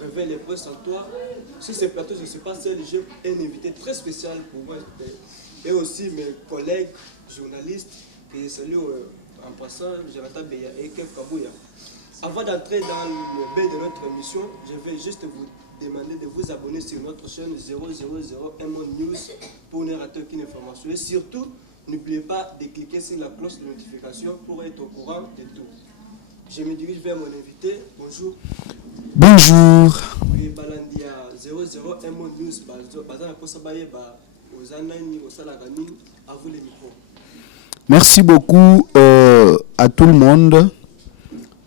réveille les presses en toi. Sur ce plateau, je ne suis pas seul, j'ai un invité très spécial pour moi. Et aussi mes collègues journalistes, que je salue en passant, Jonathan Beya et Kev Kabouya. Avant d'entrer dans le bain de notre émission, je vais juste vous demander de vous abonner sur notre chaîne 000 M1 News pour ne rater aucune information. Et surtout, n'oubliez pas de cliquer sur la cloche de notification pour être au courant de tout. Je me dirige vers mon invité. Bonjour. Bonjour. Oui, Balandia 00 M1 News. À vous les micros. Merci beaucoup à tout le monde.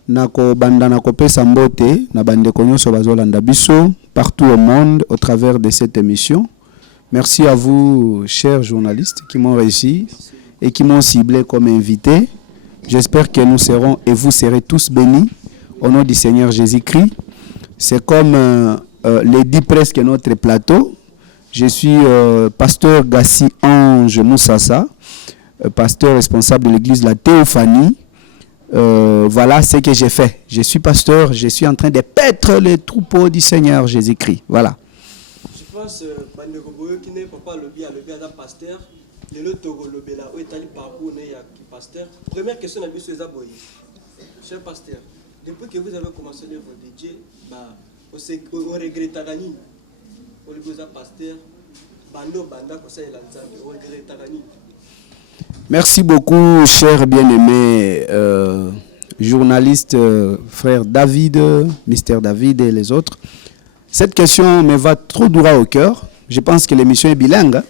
Nako banda nako pesa mbote na bande konyoso bazolanda biso partout au monde au travers de cette émission. Merci à vous, chers journalistes, qui m'ont réussi et qui m'ont ciblé comme invité. J'espère que nous serons et vous serez tous bénis au nom du Seigneur Jésus-Christ. C'est comme le dit presque notre plateau. Je suis pasteur Gassi Ange Moussassa, pasteur responsable de l'église de la Théophanie. Voilà ce que j'ai fait. Je suis pasteur, je suis en train de paître les troupeaux du Seigneur Jésus-Christ. Voilà. Je pense que qui n'est pas le bien pasteur. Le Togo le Bela où est allé parcours pasteur. Première question à vous sur Zaboy. Cher pasteur, depuis que vous avez commencé l'œuvre de Dieu, on regrette Tagani. On le pasteur. Bando banda conseil l'ensemble. On regrette Tagani. Merci beaucoup, cher bien-aimé journaliste, frère David, Mister David et les autres. Cette question me va trop droit au cœur. Je pense que l'émission est bilingue.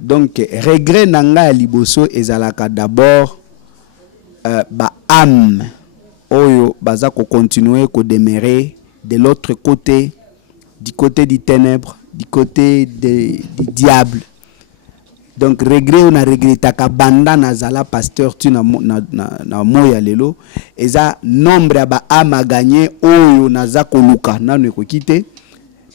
Donc, regret nanga liboso ezalaka d'abord âme oyo baza ko continuer ko demeurer de l'autre côté, du côté des ténèbres, du côté du diable. Donc regret on a regretté ka banda nazala pasteur tu na moya lelo eza nombre ba âme gagné oyo naza koluka nanu ekokite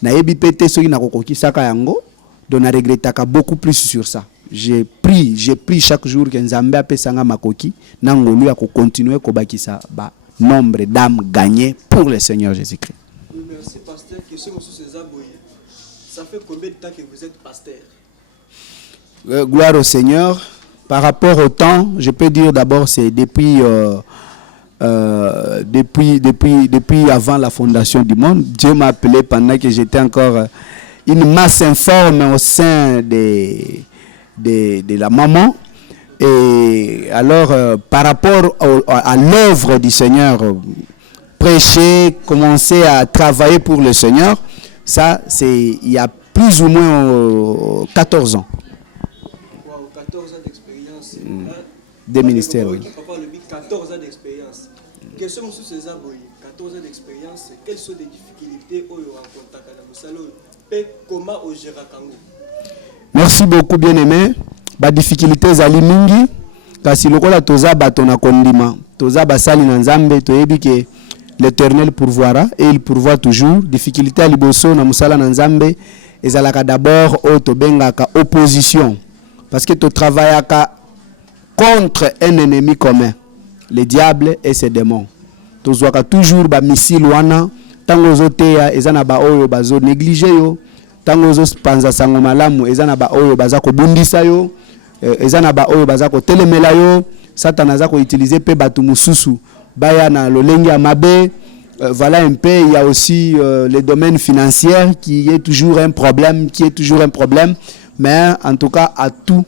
na yebi pété soki na kokokisaka yango. Donc on a regretté beaucoup plus sur ça. J'ai pris chaque jour que Nzambe a pesanga makoki nangolu ya ko continuer ko bakisa ba nombre d'âmes gagnées pour le Seigneur Jésus-Christ. Oui, merci pasteur. Question sur César Boye. Ça fait combien de temps que vous êtes pasteur? Gloire au Seigneur. Par rapport au temps, je peux dire d'abord c'est depuis avant la fondation du monde. Dieu m'a appelé pendant que j'étais encore une masse informe au sein de la maman. Et alors, par rapport à l'œuvre du Seigneur, prêcher, commencer à travailler pour le Seigneur, ça, c'est il y a plus ou moins 14 ans. Wow, 14 ans d'expérience. Des ministères, oui. 14 ans d'expérience. Question sur César Boye. 14 ans d'expérience. Quelles sont les difficultés au contact avec le salon? Comment au Gérakango? Merci beaucoup, bien-aimé. Ba difficulté zali mingi kasi lokola toza bato na kondima toza basali na Nzambe toyebi ke l'Éternel pourvoira et il pourvoit toujours. Difficulté à liboso na musala na Nzambe ezalaka d'abord o to bengaka opposition parce que to travaillaka contre un ennemi commun, le diable et ses démons. Tozwaka toujours ba missile wana tango zoteya ezana ba oyo bazo négliger yo tango zo panza sango malamu ezana ba oyo baza ko bundisa yo ezana ba oyo baza ko telemela yo Satan aza ko utiliser pe batu mususu baya na lolenge ya mabe. Voilà un peu, il y a aussi le domaine financier qui est toujours un problème, mais en tout cas à tout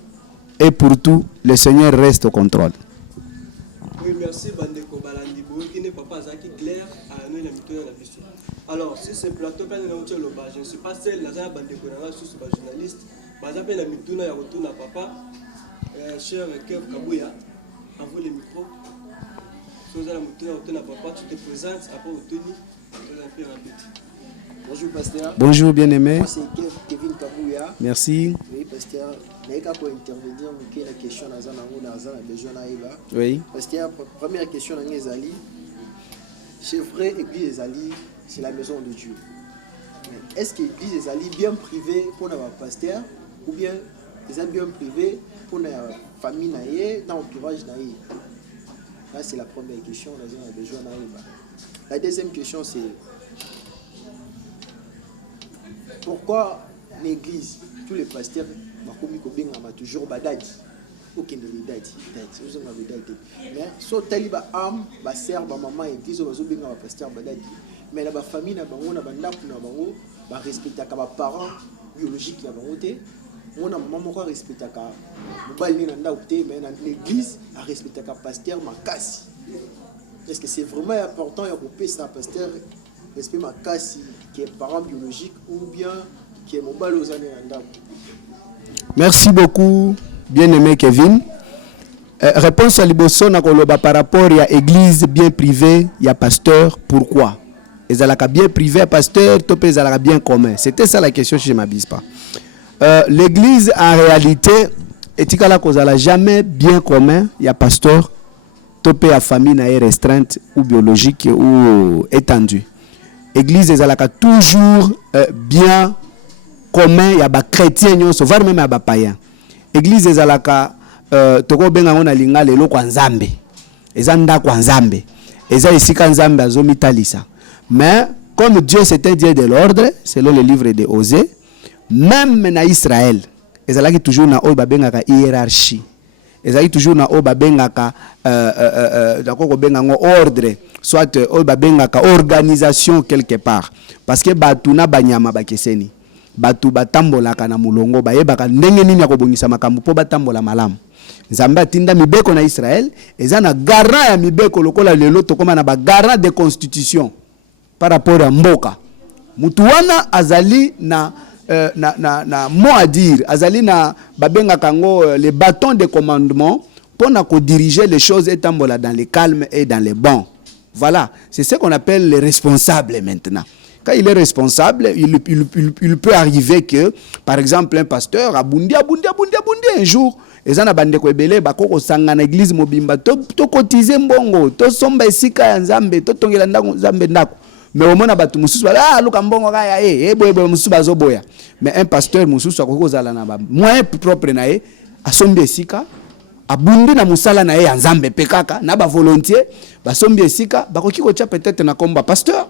et pour tout le Seigneur reste au contrôle. Oui, merci Bandeko Balandi Boy qui n'est pas qui clair à nous la méthode de la vision. Alors, si ce plateau quand on a le bas, je ne suis pas seul là Bandeko na sous journaliste, bazape la mituna ya retourna papa cher Kev Kabouya, à vous les micros. Tu te présentes après Otoni. Bonjour pasteur. Bonjour bien-aimé. Moi c'est Kevin Kabouya. Merci. Oui pasteur. Naïka pour intervenir pour la question Nazana besoin naïba. Oui. Pasteur, première question dans Ali. Chez vrai église des Ali, c'est la maison de Dieu. Mais est-ce que l'église des Ali bien privée pour notre pasteur ou bien les bien privés pour la famille naïe dans l'entourage naïe? Là, c'est la première question. La deuxième question, c'est pourquoi l'église, tous les pasteurs, toujours badadi. Aucun de l'idadi. Mais so taliba am, ba sœur, ba maman église, ba zobinga ba pasteur badadi. Mais la famille na bango na bandaku na bango, ba respectaka ba parents biologiques na bango te. On a maman moko respectaka mobali na ndaku te, mais na l'église a respectaka pasteur makasi. Est-ce que c'est vraiment important ya couper ça pasteur respect makasi qui est parent biologique ou bien qui est mobile aux années na ndaku? Merci beaucoup, bien-aimé Kevin. Réponse à Liboso na koloba par rapport à église bien privée, il y a pasteur, pourquoi? Ezalaka bien privé, pasteur, topé ezalaka bien commun. C'était ça la question, si je ne m'abuse pas. L'église, en réalité, etikala kozala jamais bien commun, il y a pasteur, topé à famille na restreinte ou biologique ou étendue. Église ezalaka toujours bien commun, il y a des chrétiens, voire même des païens. Église ezalaka toko benga ngona linga lelo kwa nzambe. Ezanda kwa nzambe. Eza isika nzambe azomitalisa. Mais comme Dieu c'est un Dieu de l'ordre, selon le livre de Osée, même na Israël, ezalaki toujours na oyo babengaka hiérarchie. Ezalaki toujours na oyo babengaka d'accord benga ngo ordre, soit oyo babengaka organisation quelque part. Parce que batuna banyama bakeseni. Batu batambolaka na mulongo bayebaka ndenge nini ya kobongisa makambo po batambola malamu. Nzambe atinda mibeko na Israël, eza na garant ya mibeko lokola lelo tokoma na ba garant de constitution par rapport à mboka. Mutu wana azali na mot à dire, azali na babenga kango les bâtons de commandement pour na ko diriger les choses et tambola dans le calme et dans les bons. Voilà, c'est ce qu'on appelle les responsables maintenant. Quand il est responsable, il peut arriver que, par exemple, un pasteur abundi un jour, et ça n'a bande ko ebele bakoko sanga na église mobimba to cotiser mbongo, to somba esika ya nzambe, to tongela ndako nzambe ndako. Mais au moins batu mususu ah luka mbongo kaya boy mususu bazoboya. Mais un pasteur mususu akoko zala na ba moyen propre na ye asombi esika abundi na musala na ye ya nzambe pekaka na ba volontiers basombi esika bakoki ko tia peut-être na komba pasteur.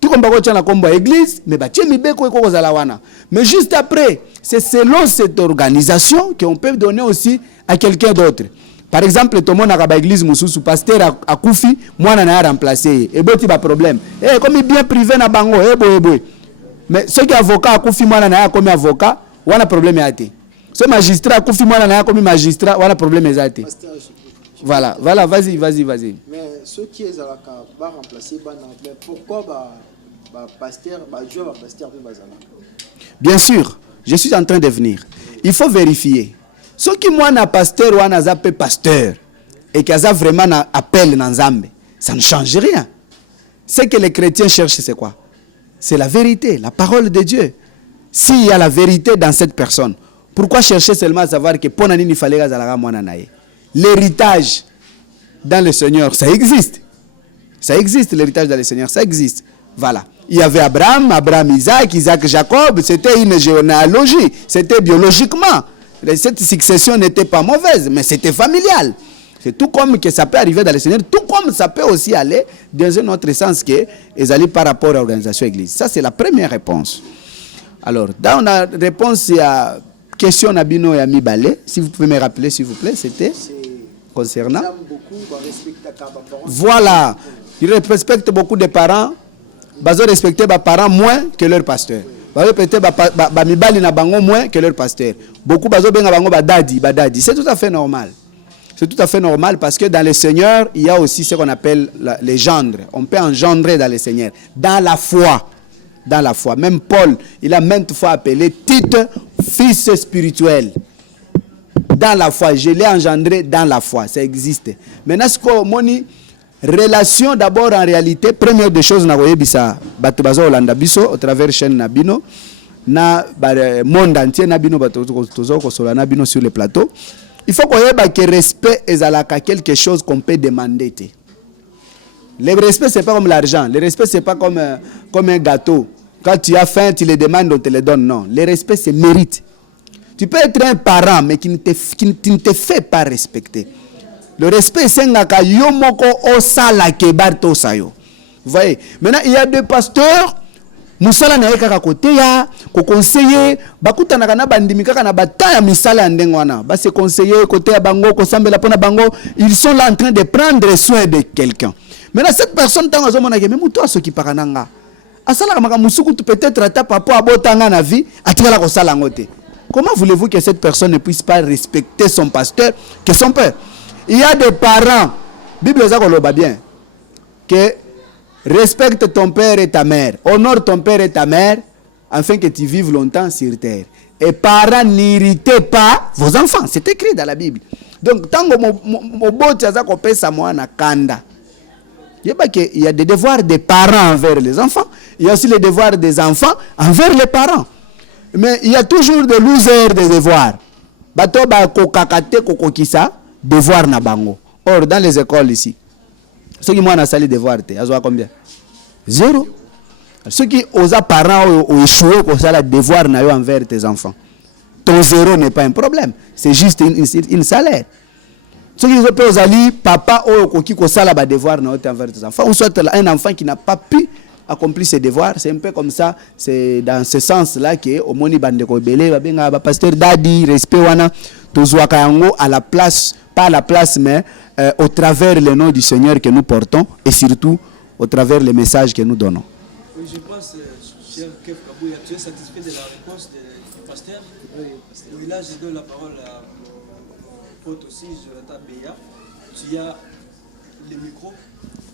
Tout comme bakotia na komba église, mais batie mibeko eko zala wana. Mais juste après, c'est selon cette organisation qu'on peut donner aussi à quelqu'un d'autre. Par exemple, tout le monde a une église mususu pasteur a koufi, moi na remplacer et boti ba problème. Eh comme bien privé na bango, boy. Mais ceux qui avocat a koufi moi na comme avocat, wana problème yate. Ce magistrat a koufi moi na comme magistrat, wana problème yate. Voilà, vas-y. Mais ceux qui est à la remplacer mais pourquoi pasteur, Dieu va pasteur de bazala? Bien sûr, je suis en train de venir. Il faut vérifier. Ce qui moi na pasteur ou na zappé pasteur et qui a vraiment na appel dans Nzambe, ça ne change rien. Ce que les chrétiens cherchent, c'est quoi? C'est la vérité, la parole de Dieu. S'il y a la vérité dans cette personne, pourquoi chercher seulement à savoir que ponani ni fallait gazalaga mwana nae? L'héritage dans le Seigneur, ça existe. Ça existe, l'héritage dans le Seigneur, ça existe. Voilà. Il y avait Abraham, Isaac, Jacob, c'était une généalogie, c'était biologiquement. Cette succession n'était pas mauvaise, mais c'était familial. C'est tout comme que ça peut arriver dans le Seigneur, tout comme ça peut aussi aller dans un autre sens que ils allaient par rapport à l'organisation église. Ça, c'est la première réponse. Alors, dans la réponse, il y a question Nabino et Ami Balé. Si vous pouvez me rappeler, s'il vous plaît, c'était concernant. Voilà. Ils respectent beaucoup de parents. Ils respectent les parents moins que leur pasteur. Ils respectent les parents moins que leur pasteur. Beaucoup de badadi. C'est tout à fait normal. C'est tout à fait normal parce que dans le Seigneur, il y a aussi ce qu'on appelle les gendres. On peut engendrer dans le Seigneur. Dans la foi. Dans la foi. Même Paul, il a maintes fois appelé Tite fils spirituel. Dans la foi. Je l'ai engendré dans la foi. Ça existe. Maintenant, ce qu'on moni relation d'abord en réalité, première des choses, au travers chaîne Nabino, na monde entier Nabino Nabino sur le plateau. Il faut qu'on ait que respect est quelque chose qu'on peut demander. Le respect c'est pas comme l'argent. Le respect c'est pas comme un gâteau. Quand tu as faim, tu le demandes, on te le donne. Non. Le respect c'est mérite. Tu peux être un parent mais qui ne te fait pas respecter. Le respect c'est ngaka yomoko osala ke barto sayo. Vous voyez. Maintenant il y a des pasteurs musala na ye kaka koteya ko conseiller bakutanaka na bandimi kaka na bataya misala ya ndenge wana ba se conseiller koteya bango ko sambela pona bango, ils sont là en train de prendre soin de quelqu'un. Maintenant cette personne tango azomona ke même toi ce qui pakananga asala maka musuku peut-être ata papa abotanga na vie atikala ko sala ngote. Comment voulez-vous que cette personne ne puisse pas respecter son pasteur que son père? Il y a des parents, Bible ça koloba bien que respecte ton père et ta mère, honore ton père et ta mère, afin que tu vives longtemps sur terre. Et parents, n'irritez pas vos enfants. C'est écrit dans la Bible. Donc, tant que il y a des devoirs des parents envers les enfants. Il y a aussi les devoirs des enfants envers les parents. Mais il y a toujours des losers des devoirs. Bato ba kokakate kokokisa devoir na bango. Or, dans les écoles ici, ceux qui m'ont sali devoir, tu as combien? 0. Ceux qui osent parents ont échoué pour ça, le devoir envers tes enfants. Ton 0 n'est pas un problème. C'est juste une salaire. Ceux qui osent aller, papa qui a devoir envers tes enfants, ou soit un enfant qui n'a pas pu accomplir ses devoirs, c'est un peu comme ça. C'est dans ce sens-là que au moni bande ko belé ba pasteur dadi respect wana tozwaka yango à la place, pas à la place mais au travers le nom du Seigneur que nous portons et surtout au travers les messages que nous donnons. Oui, je pense, cher Kev Kabouya, tu es satisfait de la réponse du pasteur? Oui, là, je donne la parole à mon pote aussi, Jonathan Beya. Tu as le micro.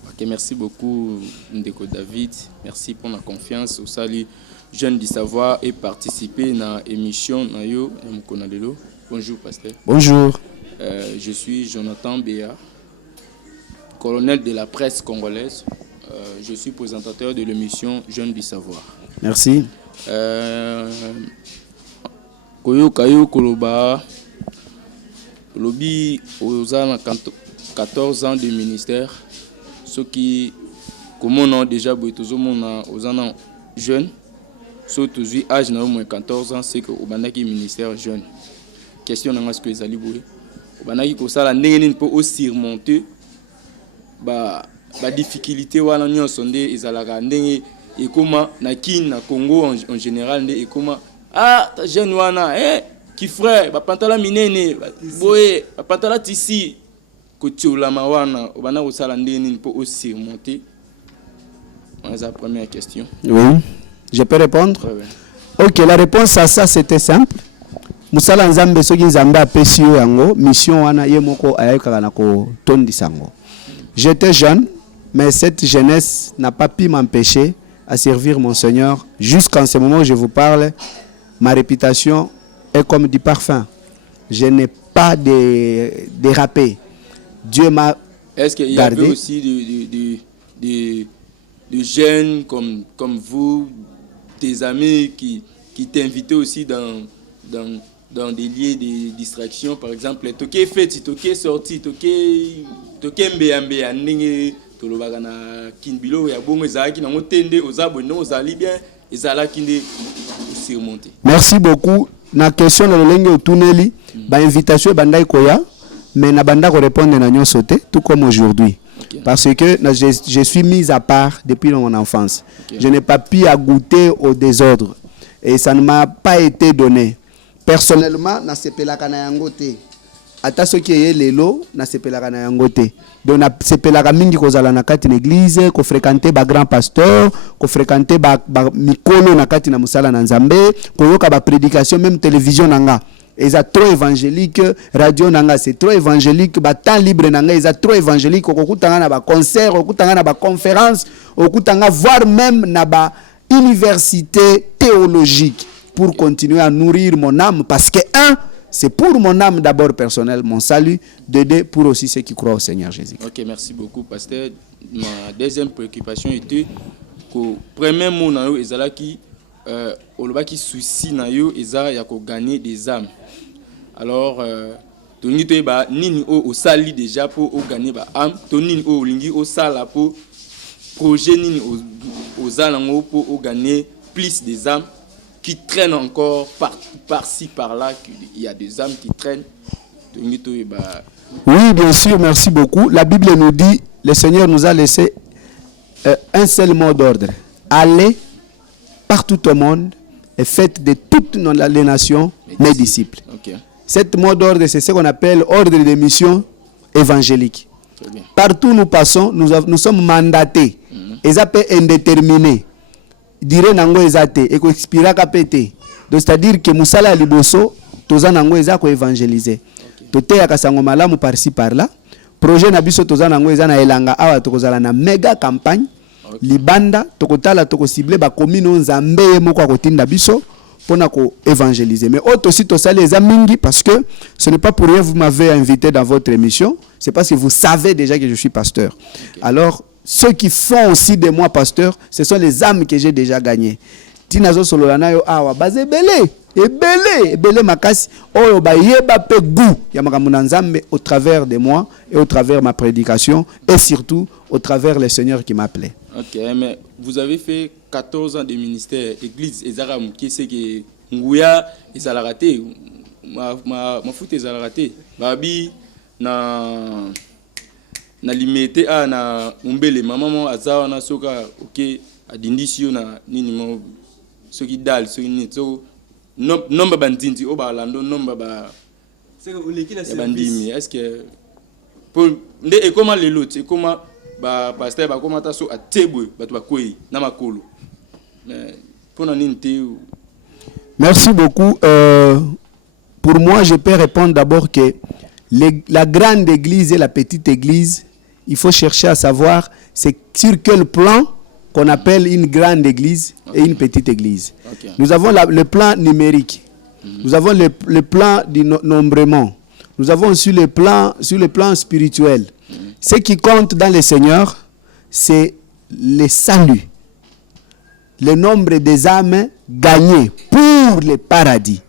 Ok, merci beaucoup, Ndeko David. Merci pour la confiance au salut Jeune du Savoir et participer à l'émission. Bonjour, pasteur. Bonjour. Je suis Jonathan Beya, colonel de la presse congolaise. Je suis présentateur de l'émission Jeunes du Savoir. Merci. Koyo Kayo Koloba, Lobi aux 14 ans de ministère. Ceux qui, comme on a déjà aux ans jeunes, ceux qui ont âge de moins 14 ans, c'est que au banaki ministère jeune. Question dans ce que les aliboués. Au banaki ko ça la n'est pas aussi surmonter ba difficulté wana nyo sonde ezalaka ndenge et comment na kin na Congo en général et comment ta jeune wana qui frère ba pantala minene boye ba pantala tisi ko tiola mawana bana ko sala ndenge pour aussi surmonter. C'est la première question. Oui, je peux répondre. Ouais. Ok, la réponse à ça c'était simple. Musala nzambe soki nzambe apesi yo yango mission wana ye moko ayekaka na ko tondisa yango. J'étais jeune, mais cette jeunesse n'a pas pu m'empêcher à servir mon Seigneur. Jusqu'en ce moment où je vous parle, ma réputation est comme du parfum. Je n'ai pas dérapé. Dieu m'a Est-ce qu'il y gardé. avait aussi de jeunes comme vous, tes amis qui t'invitaient aussi dans des lieux de distraction, par exemple, toké fête, toké sorti, toké mbéambé, ndenge tolobaka na kinbilo ya bongo ezalaki nango tende ozabonno ozali bien ezalaki nde surmonter. Merci beaucoup. Na question na lolenge otuneli, ba invitation bandai koya, mais na banda ko répondre na nyonso te, tout comme aujourd'hui. Okay. Parce que je suis mis à part depuis mon enfance. Okay. Je n'ai pas pu goûter au désordre et ça ne m'a pas été donné. Personnellement, na sepelaka na yango te. Ata soki eye lelo na sepelaka na yango te. Donc na sepelaka mingi kozala na kati na église, ko fréquenter ba grand pasteur, ko fréquenter ba mikolo na kati na musala na Nzambe, ko yoka ba prédication même télévision nanga. Eza trop évangélique, radio nanga c'est trop évangélique, ba temps libre nanga eza trop évangélique, okutanga na ba concert, okutanga na ba conférence, okutanga voire même na ba université théologique pour continuer à nourrir mon âme parce que c'est pour mon âme d'abord personnelle, mon salut, de deux pour aussi ceux qui croient au Seigneur Jésus. Ok, merci beaucoup, pasteur. Ma deuxième préoccupation était que premier mot na yo ezala ki olobaki souci na yo eza ya ko gagner des âmes. Alors toni to ba nini o sali déjà pour gagner ba âme, toni o lingi o sala pour projet nini o zalango pour gagner plus des âmes qui traînent encore par-ci, par-là, il y a des âmes qui traînent. Oui, bien sûr, merci beaucoup. La Bible nous dit, le Seigneur nous a laissé un seul mot d'ordre. Allez partout au monde et faites de toutes les nations mes disciples. Ok, Cette mot d'ordre, c'est ce qu'on appelle ordre de mission évangélique. très bien. Partout où nous passons, nous sommes mandatés. Et ça peut indéterminé. Dire nango ezate et ko expira kapete. Donc c'est-à-dire que musala liboso toza nango eza ko évangéliser. Tote ya kasango malamu par-ci par-là. Projet na biso toza nango eza na elanga awa tokozala na méga campagne. Libanda tokotala toko cibler ba commune nzambe moko akotinda biso pona ko évangéliser. Mais autre aussi to sale eza mingi parce que ce n'est pas pour rien vous m'avez invité dans votre émission, c'est parce que vous savez déjà que je suis pasteur. Alors ceux qui font aussi de moi pasteur, ce sont les âmes que j'ai déjà gagnées. Tinazo sololana yo awa bazé ebele makasi oyo ba yeba pe goût ya makambo na nzambe au travers de moi et au travers ma prédication et surtout au travers le Seigneur qui m'appelait. Ok, mais vous avez fait 14 ans de ministère, église, Ezaram, qui c'est que Ngouya, ils ont raté, ma foute, ils ont raté. Babi, na limité, na umbele, maman, azawa, na soka, ok, a dindisio, na ninimo, ce qui dal, ce qui n'est so, nombre bandinti, oba lando, nombre ba. C'est que vous l'équipe la bandimi, est-ce que. Pour, et comment les lots, et comment. Ba pasteur ba komata so atebwe batu bakoi na makolo mais pour merci beaucoup. Pour moi je peux répondre d'abord que la grande église et la petite église, il faut chercher à savoir c'est sur quel plan qu'on appelle une grande église et une petite église. Nous avons le plan numérique, nous avons le plan du nombrement, nous avons aussi le plan sur le plan spirituel. Ce qui compte dans le Seigneur, c'est le salut, le nombre des âmes gagnées pour le paradis.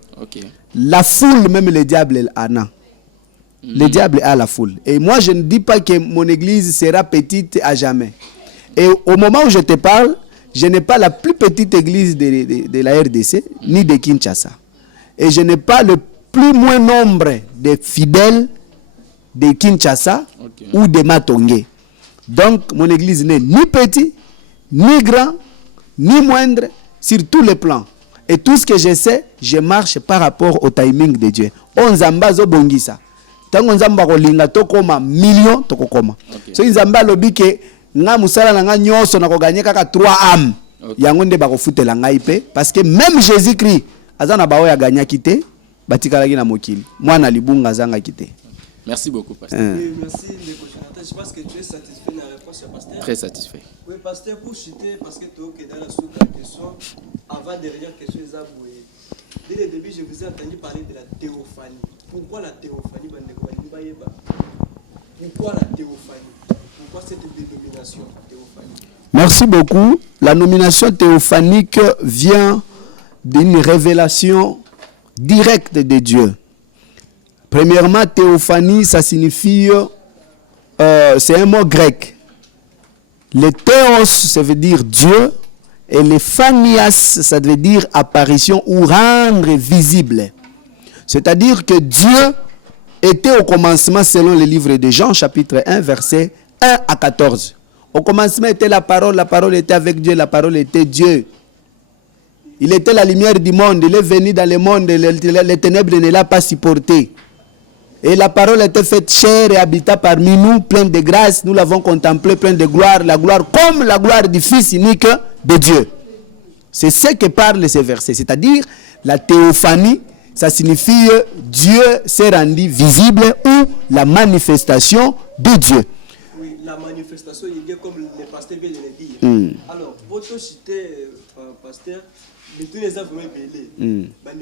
La foule, même le diable en a. Le diable a la foule. Et moi, je ne dis pas que mon église sera petite à jamais. Et au moment où je te parle, je n'ai pas la plus petite église de la RDC, ni de Kinshasa. Et je n'ai pas le plus moins nombre de fidèles de Kinshasa ou de Matongé. Donc, mon église n'est ni petit, ni grand, ni moindre, sur tous les plans. Et tout ce que je sais, je marche par rapport au timing de Dieu. On zamba zo bongisa. Tango nzamba ko linga to koma million to koma. So nzamba lobi ke nga musala na nga nyoso na ko gagner kaka 3 âmes. Yango nde ba ko futela ngai pe parce que même Jésus-Christ azana bawo ya gagner kité batikala ki na mokili. Mwana libunga zanga kité. Merci beaucoup, pasteur. Oui, merci, je pense que tu es satisfait de la réponse, pasteur. Très satisfait. Oui, pasteur, pour citer, parce que tu es dans la suite de la question, avant dernière question, dès le début, je vous ai entendu parler de la théophanie. Pourquoi la théophanie? Pourquoi la théophanie? Pourquoi cette dénomination, théophanie? Merci beaucoup. La nomination théophanique vient d'une révélation directe de Dieu. Premièrement, théophanie, ça signifie, c'est un mot grec. Le théos, ça veut dire Dieu, et le phanias, ça veut dire apparition ou rendre visible. C'est-à-dire que Dieu était au commencement, selon le livre de Jean, chapitre 1, versets 1 à 14. Au commencement était la parole était avec Dieu, la parole était Dieu. Il était la lumière du monde, il est venu dans le monde, les ténèbres ne l'a pas supporté. Et la parole était faite chair et habita parmi nous, pleine de grâce. Nous l'avons contemplé, pleine de gloire, la gloire comme la gloire du Fils unique de Dieu. C'est ce que parlent ces versets. C'est-à-dire, la théophanie, ça signifie Dieu s'est rendu visible ou la manifestation de Dieu. Oui, la manifestation, il est comme le pasteur vient de le dire. Alors, pour te citer, pasteur, mais tous les enfants belés. Mais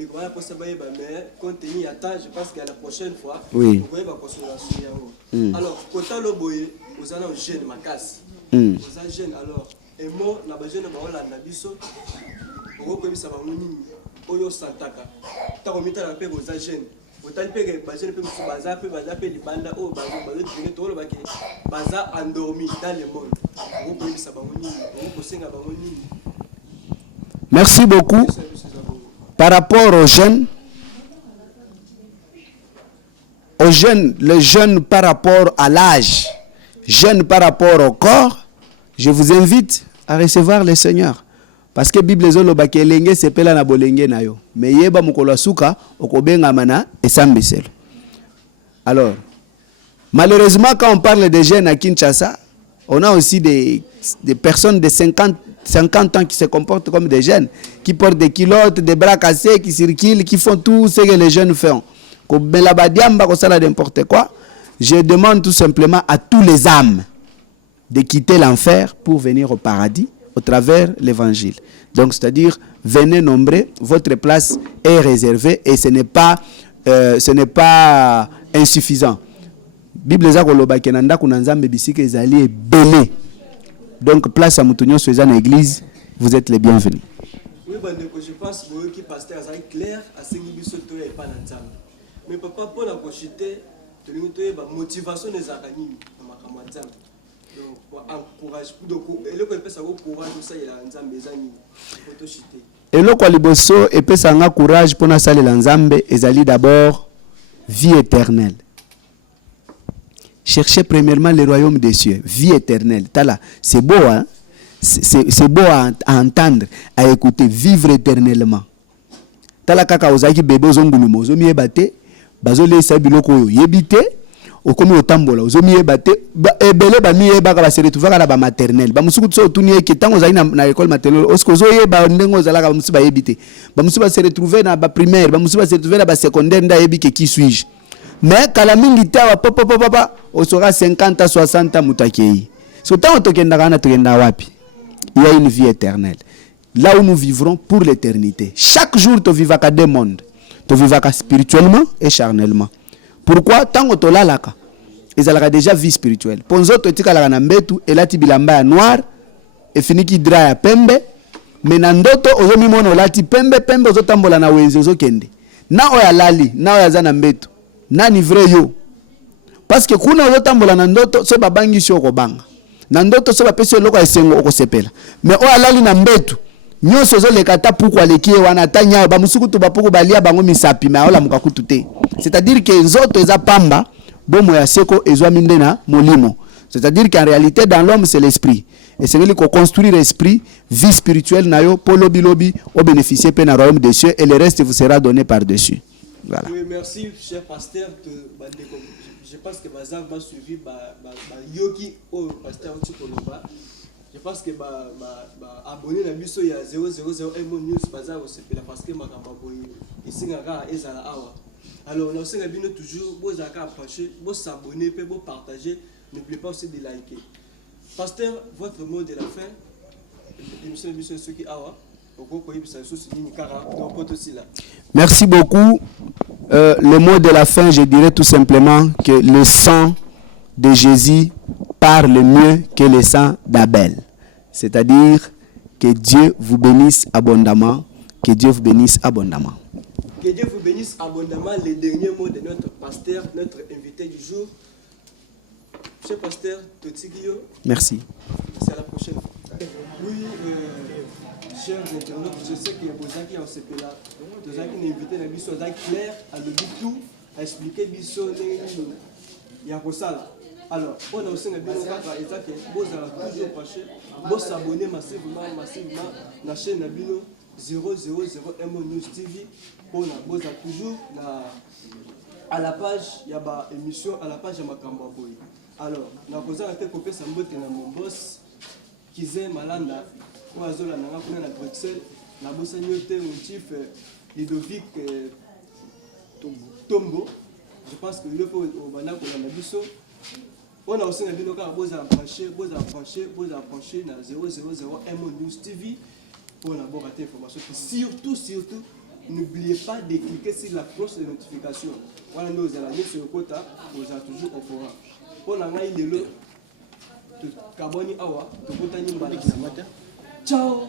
compte tenu à temps, je pense qu'à la prochaine fois, oui. Vous voyez ma consolation. Alors, quand on boye, vous allez un jeune ma casse. Vous êtes jeune alors. Et moi, la jeune ma biso, vous comme ça va muni, oyo santaka. T'as remis la paix aux jeunes. Autant que les jeunes peuvent baza pe libanda o baza endormi dans le monde. Vous comme ça va muni, vous senga ba muni. Merci beaucoup. Par rapport aux jeunes, les jeunes par rapport à l'âge, jeunes par rapport au corps, je vous invite à recevoir le Seigneur. parce que Bible ezoloba ke elenge sepela na bolenge na yo mais yeba mokolo suka okobengama na esambiselo. Alors malheureusement quand on parle des jeunes à Kinshasa, on a aussi des personnes de 50 ans qui se comportent comme des jeunes, qui portent des culottes, des bras cassés, qui circulent, qui font tout ce que les jeunes font. N'importe quoi. Je demande tout simplement à tous les âmes de quitter l'enfer pour venir au paradis au travers l'évangile. Donc, c'est-à-dire, venez nombreux, votre place est réservée et ce n'est pas insuffisant. Bible za koloba kenanda kunanzambe bisika ezali ebele. Donc, place à Moutounion sur une église, vous êtes les bienvenus. Oui, je pense que le pasteur est clair à ce qu'il y a pas d'ensemble. Mais papa, pour la projeter, la motivation des araignées, donc, encourage, donc, et le courage, ça, il y a ensemble des amis, et le Kwaliboso, et puis ça a courage pour nous saler l'ensemble, et d'abord, vie éternelle. Cherchez premièrement le royaume des cieux, vie éternelle. C'est beau, hein? C'est beau à entendre, à écouter, vivre éternellement. Tala kaka ozaki bébé ozongulumo, ozomi ebate, bazole sabiloko yebite, okomi otambola, ozomi ebate, ebele ba mi ebaka ba se retrouver kala ba maternelle. Ba musuku tso tuni ke tango zali na école maternelle, osko zo yeba ndengo zalaka ba musiba yebite. Ba musiba se retrouver na ba primaire, ba musiba se retrouver na ba secondaire nda yebike qui suis-je. Mais kalamingi tawa papa on sera 50 à 60 mutakei. So tant tokenda kana tokenda wapi. Il y a une vie éternelle. Là où nous vivrons pour l'éternité. Chaque jour tu vivras à deux mondes. Tu vivras spirituellement et charnellement. Pourquoi tant que tu lalaka ils ont déjà vie spirituelle. Ponzo to tikala na mbetu elati bilamba ya noir et fini ki dra ya pembe. Mais na ndoto ozomi mona olati pembe ozotambola na wenzi ozokende. Na oya lali, na oya zana mbetu. Na ni vrai yo. Parce que kuna ozotambola na ndoto so babangi sio kobanga. Na ndoto so bapesi loko esengo okosepela. Mais oya lali na mbetu. Nyoso zo lekata puku alekie wana tanya ba musuku to bapuku balia bango misapi ma ola mukakutu te. C'est-à-dire que nzoto eza pamba bomo ya seko ezwa mindena molimo. C'est-à-dire qu'en réalité dans l'homme c'est l'esprit. Et c'est lui qui construire l'esprit, vie spirituelle nayo pour lobi au bénéficier pe na royaume des cieux et le reste vous sera donné par-dessus. Voilà. Oui, merci cher pasteur. Je pense que Bazar va suivre Yogi au pasteur Tchikoloba. Je pense que abonné la biso il y a 001 news Bazar aussi parce que ma campagne ici ngaka ezala awa. Alors on a bien toujours vos approcher, vos s'abonner, puis vos partager, n'oubliez pas aussi de liker. Pasteur, votre mot de la fin. Émission biso ceux qui awa. Merci beaucoup. Le mot de la fin, je dirais tout simplement que le sang de Jésus parle mieux que le sang d'Abel. C'est-à-dire que Dieu vous bénisse abondamment. Que Dieu vous bénisse abondamment. Que Dieu vous bénisse abondamment. Les derniers mots de notre pasteur, notre invité du jour. Cher pasteur Totigio. Merci. C'est à la prochaine. Oui, chers internautes, je sais qu'il y a des gens qui ont CP là. Des gens qui ont invité la mission clair à le tout, à expliquer mission il y a ça. Alors, on a aussi un bien que vous avez toujours passé, vous s'abonnez massivement à la chaîne Nabino 001 News TV. On a toujours à la page, il y a une émission à la page de Makamba Boy. Alors, on a posé un peu copier sa mbote dans mon boss, Kizé Malanda. On a à Bruxelles, la bossa nyoté mon chief Ludovic Tombo. Je pense que le faut au Bana pour la biso. On a aussi un bino car vous approchez dans 001 News TV pour avoir cette information. Surtout, n'oubliez pas de cliquer sur la cloche de notification. Voilà, nous allons sur le quota, vous êtes toujours au courant. Pour la maille de l'eau, tu caboni awa, tu peux t'animer. Ciao.